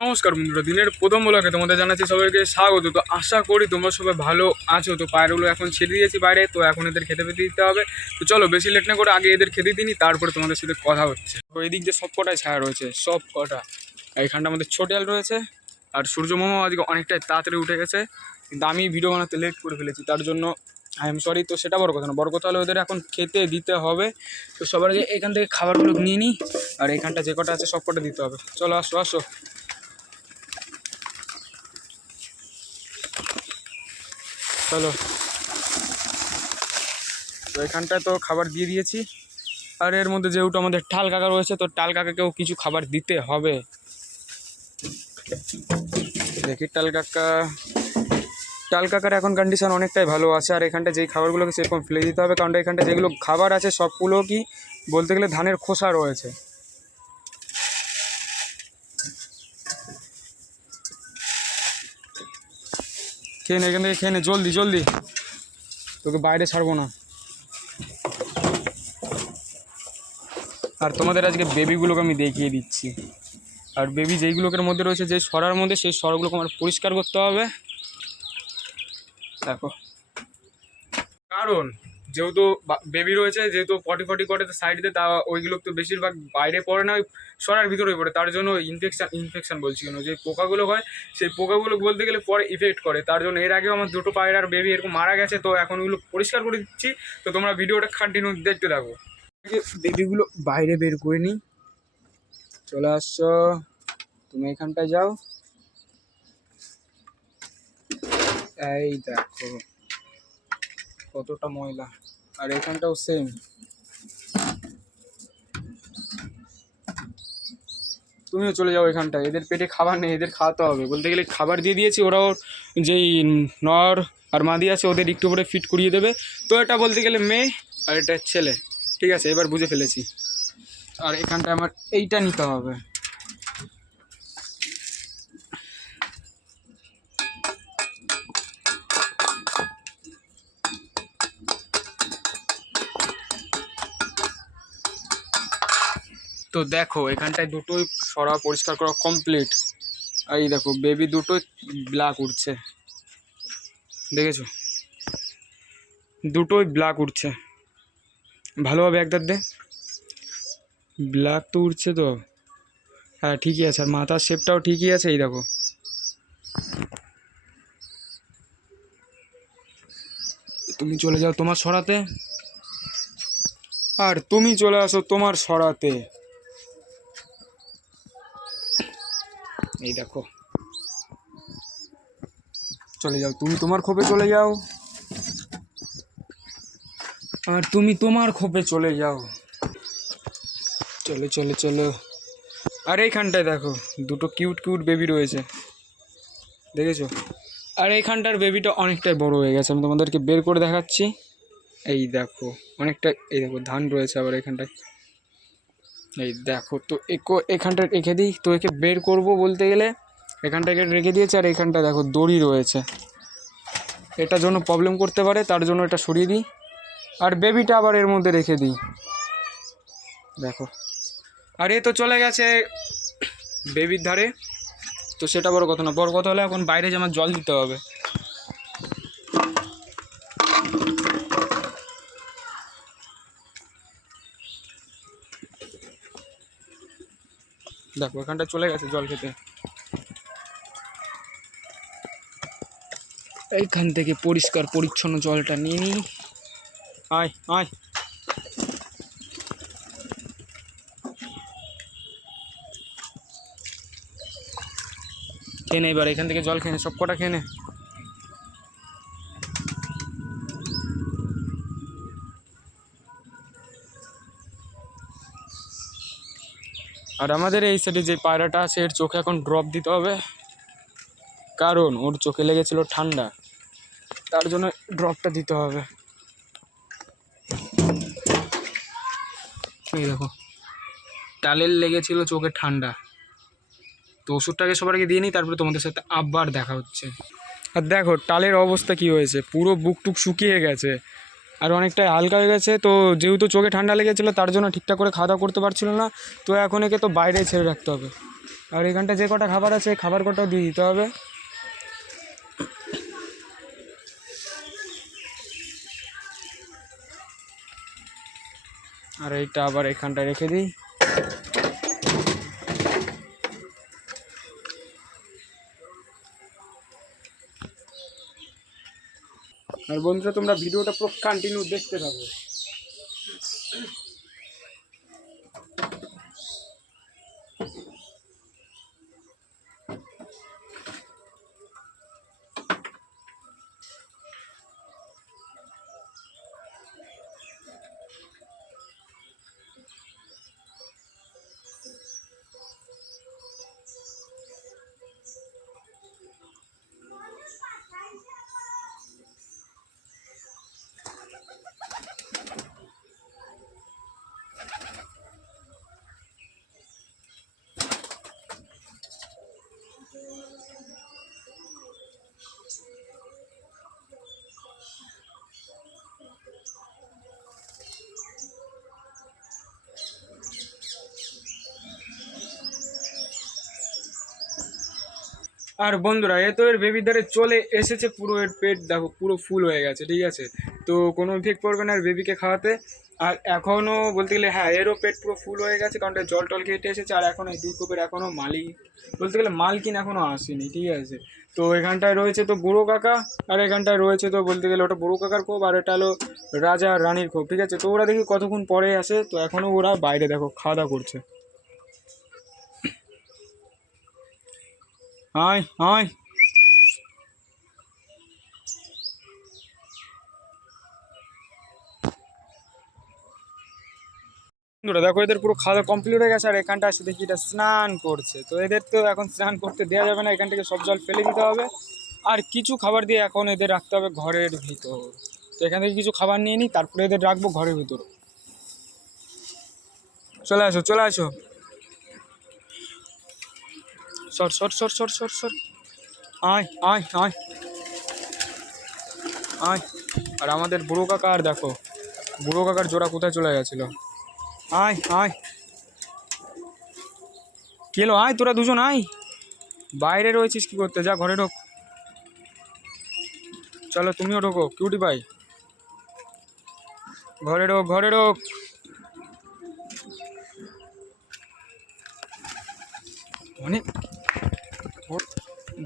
নমস্কার বন্ধুরা, দিনের প্রথম ব্লগে তোমাদের জানাচ্ছি সবাইকে স্বাগত। তো আশা করি তোমরা সবাই ভালো আছো। তো পায়রাগুলো এখন ছেড়ে দিয়েছি বাইরে, তো এখন এদের খেতে পেতে দিতে হবে। তো চলো বেশি লেট না করে আগে এদের খেতে দিই, তারপরে তোমাদের সাথে কথা হচ্ছে। তো এই দিক দিয়ে সব কটাই ছায়া রয়েছে, সব কটা। এইখানটা আমাদের ছোটিয়াল রয়েছে, আর সূর্য মামা আজকে অনেকটাই তাড়াতাড়ি উঠে গেছে, কিন্তু আমি ভিডিও বানাতে লেট করে ফেলেছি, তার জন্য আই এম সরি। তো সেটা বড় কথা না, বড় কথা হলে ওদের এখন খেতে দিতে হবে। তো সবার আগে এখান থেকে খাবারগুলো নিয়ে নিই, আর এইখানটা যে কটা আছে সব কটা দিতে হবে। চলো আসো আসো। চলো, তো এখানটায় তো খাবার দিয়ে দিয়েছি, আর এর মধ্যে যেহেতু আমাদের টাল কাকা রয়েছে, তো টাল কাকাকেও কিছু খাবার দিতে হবে। দেখি টাল কাকার এখন কন্ডিশন অনেকটাই ভালো আছে, আর এখানটা যেই খাবারগুলোকে সেরকম ফেলে দিতে হবে, কারণ এখানটা যেগুলো খাবার আছে সবগুলো কি বলতে গেলে ধানের খোসা রয়েছে। খেয়ে নে, এখান থেকে খেয়ে নে, জলদি জলদি, তোকে বাইরে ছাড়বো না। আর তোমাদের আজকে বেবিগুলোকে আমি দেখিয়ে দিচ্ছি, আর বেবি যেইগুলোর মধ্যে রয়েছে, যে সরার মধ্যে, সেই সরগুলোকে আমার পরিষ্কার করতে হবে। দেখো, কারণ যেহেতু বেবি রয়েছে, যেহেতু পটি ফটি করে তো সাইড দিয়ে, তা ওইগুলো তো বেশিরভাগ বাইরে পড়ে না, ওই সরার ভিতরে পড়ে, তার জন্য ইনফেকশান বলছি কেন, যে পোকাগুলো হয় সেই পোকাগুলো বলতে গেলে পরে ইফেক্ট করে, তার জন্য এর আগেও আমার দুটো পায়রার বেবি এরকম মারা গেছে। তো এখন ওইগুলো পরিষ্কার করে দিচ্ছি, তো তোমরা ভিডিওটা কন্টিনিউ দেখতে থাকো। বেবিগুলো বাইরে বের করে নিই, চলে আসছো, তুমি এখানটায় যাও। এই দেখো কতটা ময়লা, আর এখানটাও সেম। তুমিও চলে যাও এখানটায়, এদের পেটে খাবার নেই, এদের খাওয়াতে হবে। বলতে গেলে খাবার দিয়ে দিয়েছি, ওরাও যেই নর আর মাদি আছে ওদের একটু করে ফিট করিয়ে দেবে। তো এটা বলতে গেলে মেয়ে, আর এটা ছেলে, ঠিক আছে, এবার বুঝে ফেলেছি। আর এখানটায় আমার এইটা নিতে হবে। তো দেখো এখানটায় দুটোই সরা পরিষ্কার করা কমপ্লিট। এই দেখো বেবি দুটোই ব্ল্যাক উঠছে, দেখেছো, দুটোই ব্ল্যাক উঠছে। ভালোভাবে একদার দে, ব্ল্যাক তো উঠছে তো, হ্যাঁ ঠিকই আছে, আর মাথার শেপটাও ঠিকই আছে। এই দেখো, তুমি চলে যাও তোমার সরাতে, আর তুমি চলে আসো তোমার সরাতে। এই দেখো, চলে যাও, তুমি তোমার খোপে চলে যাও, আর তুমি তোমার খোপে চলে যাও। চলো চলো চলো। আর এইখানটায় দেখো দুটো কিউট কিউট বেবি রয়েছে, দেখেছো। আর এইখানটার বেবিটা অনেকটাই বড় হয়ে গেছে, আমি তোমাদেরকে বের করে দেখাচ্ছি। এই দেখো অনেকটা, এই দেখো ধান রয়েছে আবার এখানটায়, এই দেখো। তো এখানটা রেখে দিই, তো একে বের করব বলতে গেলে এখানটাকে রেখে দিয়েছে, আর এখানটা দেখো দড়ি রয়েছে, এটার জন্য প্রবলেম করতে পারে, তার জন্য এটা সরিয়ে দিই, আর বেবিটা আবার এর মধ্যে রেখে দিই। দেখো, আর এ তো চলে গেছে বেবির ধারে। তো সেটা বড় কথা না, বড় কথা হলে এখন বাইরে যে আমার জল দিতে হবে। দেখো এখানটা চলে গেছে জল খেতে, এইখান থেকে পরিষ্কার পরিচ্ছন্ন জলটা নিয়ে নিই। আয় আয়, খেয়ে নে এবার, এখান থেকে জল খেয়ে নে, সব কটা খেয়ে নে। আর আমাদের এই সাইডে যে পায়রাটা আছে, এর চোখে এখন ড্রপ দিতে হবে, কারণ ওর চোখে লেগেছিল ঠান্ডা, তার জন্য ড্রপটা দিতে হবে। এই দেখো, টালের লেগেছিল চোখে ঠান্ডা, তো ওষুধটাকে সবার আগে দিয়ে নিই, তারপরে তোমাদের সাথে আবার দেখা হচ্ছে। আর দেখো টালের অবস্থা কি হয়েছে, পুরো বুক টুক শুকিয়ে গেছে, আর অনেকটাই হালকা হয়ে গেছে। তো যেহেতু চোখে ঠান্ডা লেগেছিলো, তার জন্য ঠিকঠাক করে খাওয়া দাওয়া করতে পারছিল না, তো এখন একে তো বাইরেই ছেড়ে রাখতে হবে। আর এখানটা যে কটা খাবার আছে খাবার কটাও দিয়ে দিতে হবে। আর এইটা আবার এখানটা রেখে দিই। আর বন্ধুরা তোমরা ভিডিওটা পুরো কন্টিনিউ দেখতে থাকো। আর বন্ধুরা এ তো এর বেবির ধারে চলে এসেছে, পুরো এর পেট দেখো পুরো ফুল হয়ে গেছে, ঠিক আছে। তো কোনো ইফেক্ট পড়বে না এর বেবিকে খাওয়াতে। আর এখনও বলতে গেলে হ্যাঁ এরও পেট পুরো ফুল হয়ে গেছে, কারণ এটা জল টল খেটে এসেছে। আর এখন এই দুই কোপের এখনও মালিক বলতে গেলে মালকিন এখনও আসেনি, ঠিক আছে। তো এখানটায় রয়েছে তো বুড়ো কাকা, আর এখানটায় রয়েছে তো বলতে গেলে ওটা বুড়ো কাকার খোপ, আর এটা হলো রাজা আর রানীর খোপ, ঠিক আছে। তো ওরা দেখি কতক্ষণ পরে আসে, তো এখনও ওরা বাইরে দেখো খাওয়া দাওয়া করছে। আয় আয় বন্ধুরা দেখো এদের পুরো খাওয়া কমপ্লিট হয়ে গেছে। আর এখানটা আসে দেখি এটা স্নান করছে। তো এদের তো এখন স্নান করতে দেওয়া যাবে না, এখান থেকে সব জল ফেলে দিতে হবে। আর কিছু খাবার দিয়ে এখন এদের রাখতে হবে ঘরের ভিতর। তো এখান থেকে কিছু খাবার নিয়ে নিই, তারপরে এদের রাখবো ঘরের ভিতর। চলে আসো চলে আসো, সর সর সর সর সর সর, আয় আয় আয় আয়। আর আমাদের বুড়ো কাকা, আর দেখো বুড়ো কাকার জোড়া কোথায় চলে গেছিলো। আয় আয়, কি হলো, আয় তোরা দুজন আয়। বাইরে রয়েছিস কি করতে, যা ঘরে ঢোক। চলো তুমিও ঢোকো কিউটি ভাই, ঘরে ঢোক ঘরে ঢোক। অনেক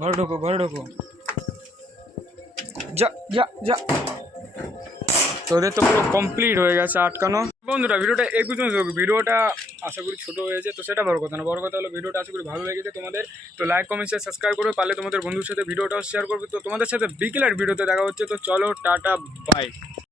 ঘরে ঢোকো ঘরে ঢোকো, যা যা যা। তোদের তো পুরো কমপ্লিট হয়ে গেছে আটকানো। বন্ধুরা ভিডিওটা এই পর্যন্ত, ভিডিওটা আশা করি ছোটো হয়েছে, তো সেটা বড় কথা না, বড় কথা হলো ভিডিওটা আশা করি ভালো লেগেছে তোমাদের। তো লাইক কমেন্ট শেয়ার সাবস্ক্রাইব করবে, পারলে তোমাদের বন্ধুর সাথে ভিডিওটাও শেয়ার করবে। তো তোমাদের সাথে বিকেলের ভিডিওতে দেখা হচ্ছে। তো চলো টাটা বাই।